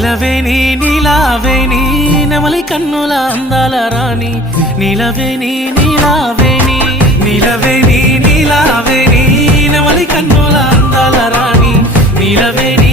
నీలవేణి నీలావేణి నెమలి కన్నుల అందాల రాణి నీలవేణి నీలావేణి నీలవేణి నీలావేణి నెమలి కన్నుల అందాల రాణి నీలవేణి